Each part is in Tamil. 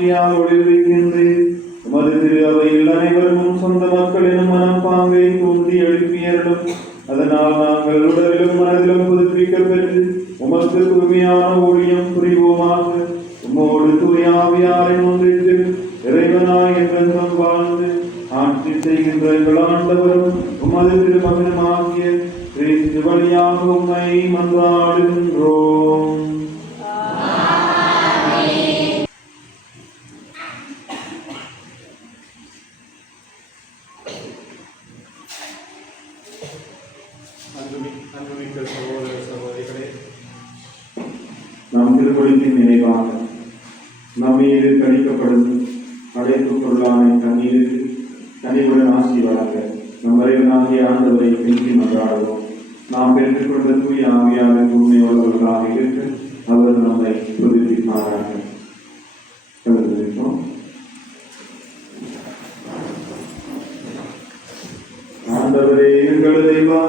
ஆட்சியால் ஒளிர்விக்கின்றேன். உமது திரு அவையில் அனைவரும் சொந்த மக்களின் மனப்பாங்கை தூண்டி எழுப்பியர்களும் அதனால் நாங்கள் உடலிலும் மனதிலும் புதுப்பிக்க பெற்று உமக்கு தூய்மையான ஊழியம் புரிவோமாக. உம்மோடு தூயாவியாரின் ஒன்றிற்கு இறைவனாய் என்றென்றும் வாழ்ந்து ஆட்சி செய்கின்ற எங்கள் ஆண்டவரும் உமது திருமகனுமாகிய கிறிஸ்து வழியாக உம்மை மன்றாடுகின்றோம். நம் திருப்பலியின் நினைவாக நம்மீது கணிக்கப்படும் அடைப்பு பொருளான தண்ணீருக்கு கனிவுடன் ஆசி வழங்க நம் இறைவனாகிய ஆண்டவரை பெருக்கி மன்றாடுவோம். நாம் பெற்றுக்கொண்ட தூய ஆவியாரின் உண்மையுள்ளவர்களாக இருக்க அவர் நம்மை புதுப்பிப்பாராக. ஆண்டவரே எங்கள் தெய்வா,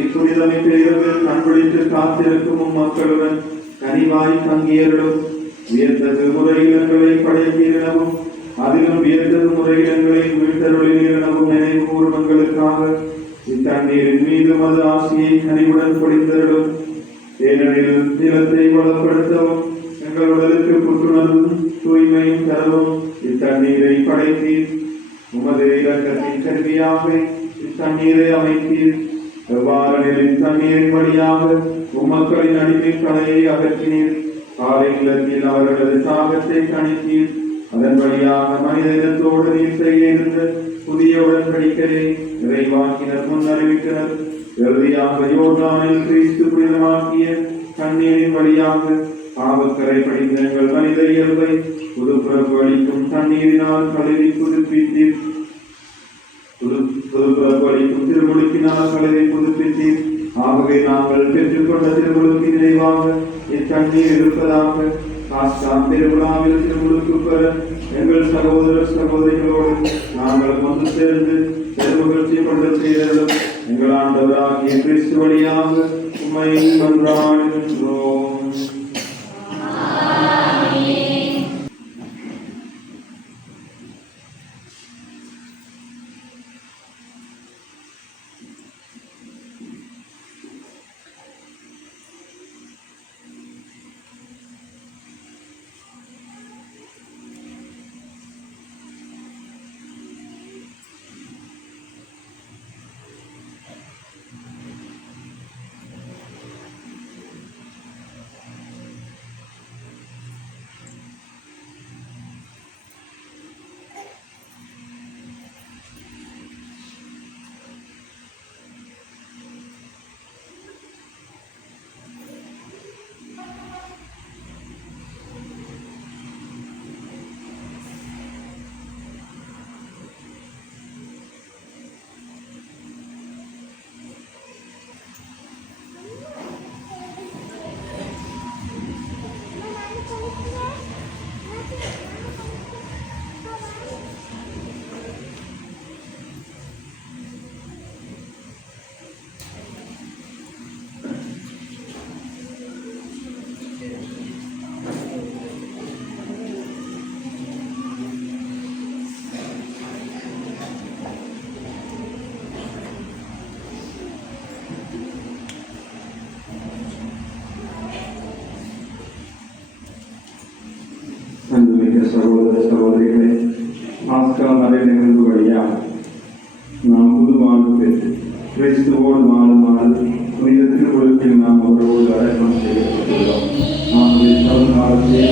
இப்புனிதமை பெயர்கள் கண்பிடித்து காத்திருக்கும் மக்களுடன் கனிவாய் தங்கியர்களும் வியத்தகு முறையிலங்களை படைத்தீரனவும் அதிலும் வியத்தகு முறையிலங்களை மீட்டருளினவும் நினைவு கூறுவங்களுக்காக இத்தண்ணீரின் மீது மது ஆசியை கனிவுடன் பொழிந்தருளும். ஏனெனில் நிலத்தை வளப்படுத்தவும் எங்கள் உடலுக்கு புத்துணர்வும் தூய்மையும் தரவும் இத்தண்ணீரை படைத்தீர். உமது இரக்கத்தின் கருவியாக இத்தண்ணீரை அமைத்தீர். எவ்வாறெனில் தண்ணீரின் வழியாக உம்மக்களின் அடிமை கலையை அகற்றினீர். காலை நிலத்தில் அவர்களது தாகத்தை கணித்தீர். அதன் வழியாக மனித இனத்தோடு நீர் செய்ய இருந்த புதிய உடன்படிக்கையை இறைவாக்கினர் முன் அறிவித்தனர். இறுதியாக யோர்தானில் கிறிஸ்து புனிதமாக்கிய தண்ணீரின் வழியாக பாவக்கரை படித்த எங்கள் மனித இயல்பை புதுப்பிறப்பு அளிக்கும் தண்ணீரினால் கழுவி புதுப்பித்தீர். புதுப்பிறப்பு அளிக்கும் திருமுழுக்கினால் கழுவி புதுப்பித்தீர். ஆகவே நாங்கள் பெற்றுக்கொண்ட திருமுழுக்கின் நினைவாக இத்தண்ணீர் இருப்பதாக காஸ்டாம் திருவிழாவில் திருமுழுக்கு பெற எங்கள் சகோதர சகோதரிகளோடு நாங்கள் ஒன்று சேர்ந்து பெருமகிழ்ச்சி கொண்ட செய்தலும் எங்கள் ஆண்டவராகிய கிறிஸ்து வழியாக உம்மை மன்றாடுகின்றோம். சகோதர சகோதரிகளே, ஆஸ்கா மறை நிகழ்வு வழியாக நாம் புது வாழ்வு பெற்று கிறிஸ்துவோடு வாழுமாறு புனித திருவுலகில் நாம் அவரோடு அழைப்பம் செய்யப்பட்டுள்ளோம். நாம் காலத்தை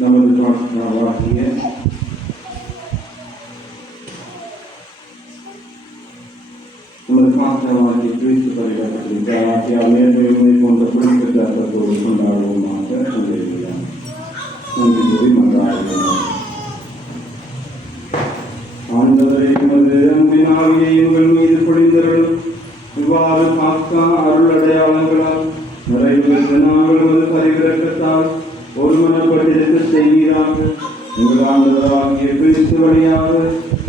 நமது பாஸ்டாவாகிய கிறிஸ்து பரிகாரத்தில் மேன்மை போன்ற குறிப்பிட்ட அர்த்தத்தோடு கொண்டாடுவோமாக நன்றி மன்றாடுவோம். ஆண்டவரை உமது அன்பினாவியை உங்கள் மீது பொழிந்தருளும். இவ்வாறு பாஸ்கா அருள் அடையாளங்களால் நிறைவு பெற்று நாங்கள் உமது பரிவிரக்கத்தால் ஒருமனப்பட்டிருக்க செய்கிறாக. எங்கள் ஆண்டவராகிய கிறிஸ்து வழியாக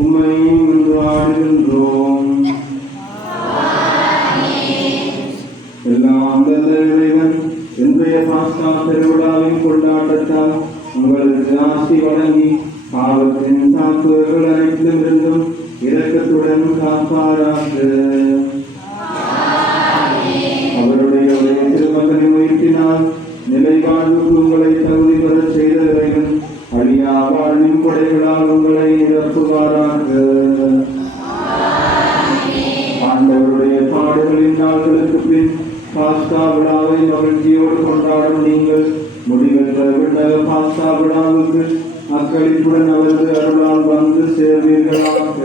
உம்மை மன்றாடுகின்றோம். எல்லாம் வல்ல இறைவன் இன்றைய பாஸ்கா திருவிழாவின் கொண்டாட்டத்தால் உங்களுக்கு ஆசி வழங்கி பாவத்தின் தாக்குதல்கள் அனைத்திலிருந்தும் இரக்கத்துடன் காப்பாராக. அவருடைய திருமகனை உயர்த்தினால் நிலை வாழ்வுக்கு உங்களை தகுதி பெற செய்த இறைவன் அழியா வாழ்வின் கொடைகளால் உங்களை நிரப்புவாராக. ஆண்டவருடைய பாடுகளின் நாட்களுக்கு பின் பாஸ்கா விழாவை மகிழ்ச்சியோடு கொண்டாடும் நீங்கள் முடிவென்ற விண்ணக பாஸ்கா விழாவுக்கு அக்களிப்புடன் அவரது அருளால் வந்து சேர்வீர்களாக.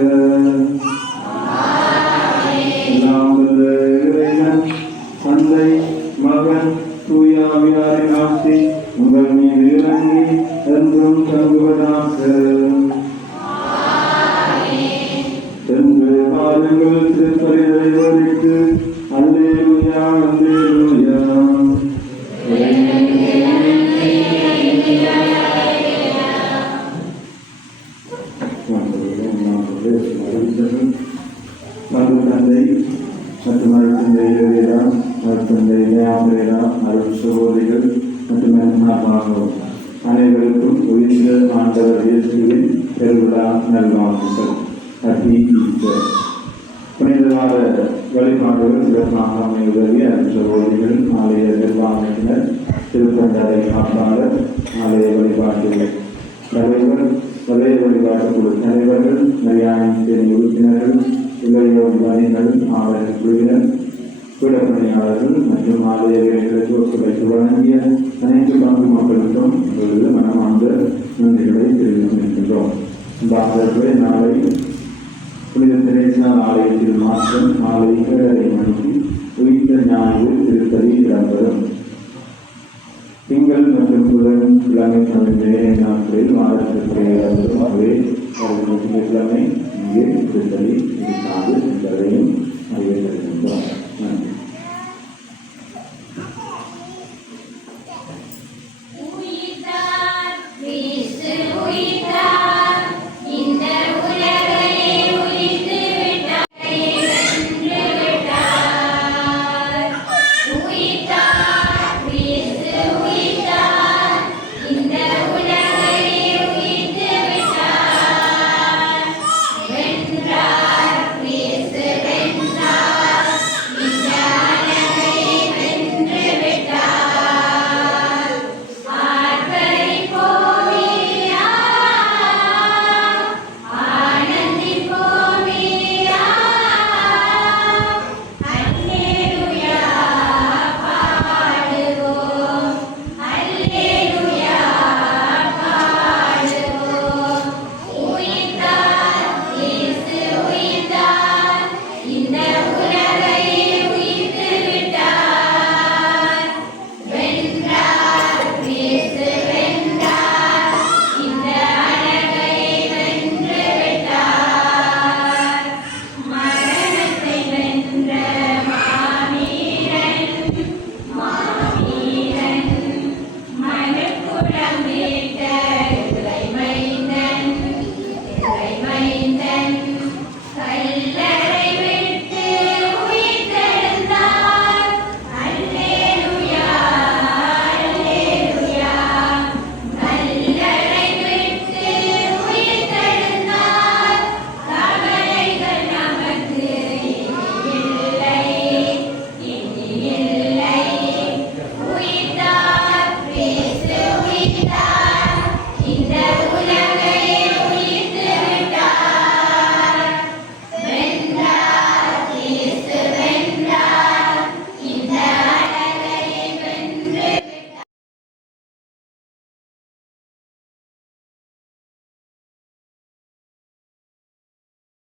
இறைவன் தந்தை மகன் தூயாவியாரின் ஆசி உங்கள் மீது இறங்கி என்றும் தங்குவதாக. என்று பாருங்கள் திருப்பலிகளை வரித்து அல்லேலூயா அல்லேலூயா. தந்தை மற்றும் அருட்தந்தை இறைவேரா, அருட்தந்தை லேயாமரேரா, அருள் சகோதரிகள் மற்றும் அனைவருக்கும் உயிர்ந்த ஆண்டவர் இயேசுவின் பெருவிழா நல்வாழ்த்துக்கள். Happy Easter. புனிதவார வழிபாடுகள் சிறப்பாக அமைவதிய சகோதரிகள், ஆலய நிர்வாகத்தினர், திருப்பண்டரை காப்பாளர், ஆலய வழிபாட்டு தலைவர், வலய வழிபாட்டு குழு தலைவர்கள், மரியாதை உறுப்பினர்கள், இளையோர் பணிகள், ஆலய குழுவினர், பீடப்பணியாளர்கள் மற்றும் ஆலய வேலைகளுக்கு வழங்கிய அனைத்து பங்கு மக்களுக்கும் எங்களது மனமார்ந்த நன்றிகளை தெரிவித்து நிற்கின்றோம். இந்த ஆதரவை நாளை புனித தெரேசா ஆலயத்தில் மாற்றம் மாலை 7:30 மணிக்கு உயிர்த்த ஞாயிறு திருப்பதி இடம்பெறும். திங்கள் மற்றும் புதன் கிழமை வேலை நாட்களில் வாரத்திற்கு இடம்பெறும். ஆகவே திங்கட்கிழமை இங்கே திருப்பதி இருக்காது என்பதையும் அறிவித்திருக்கின்றோம்.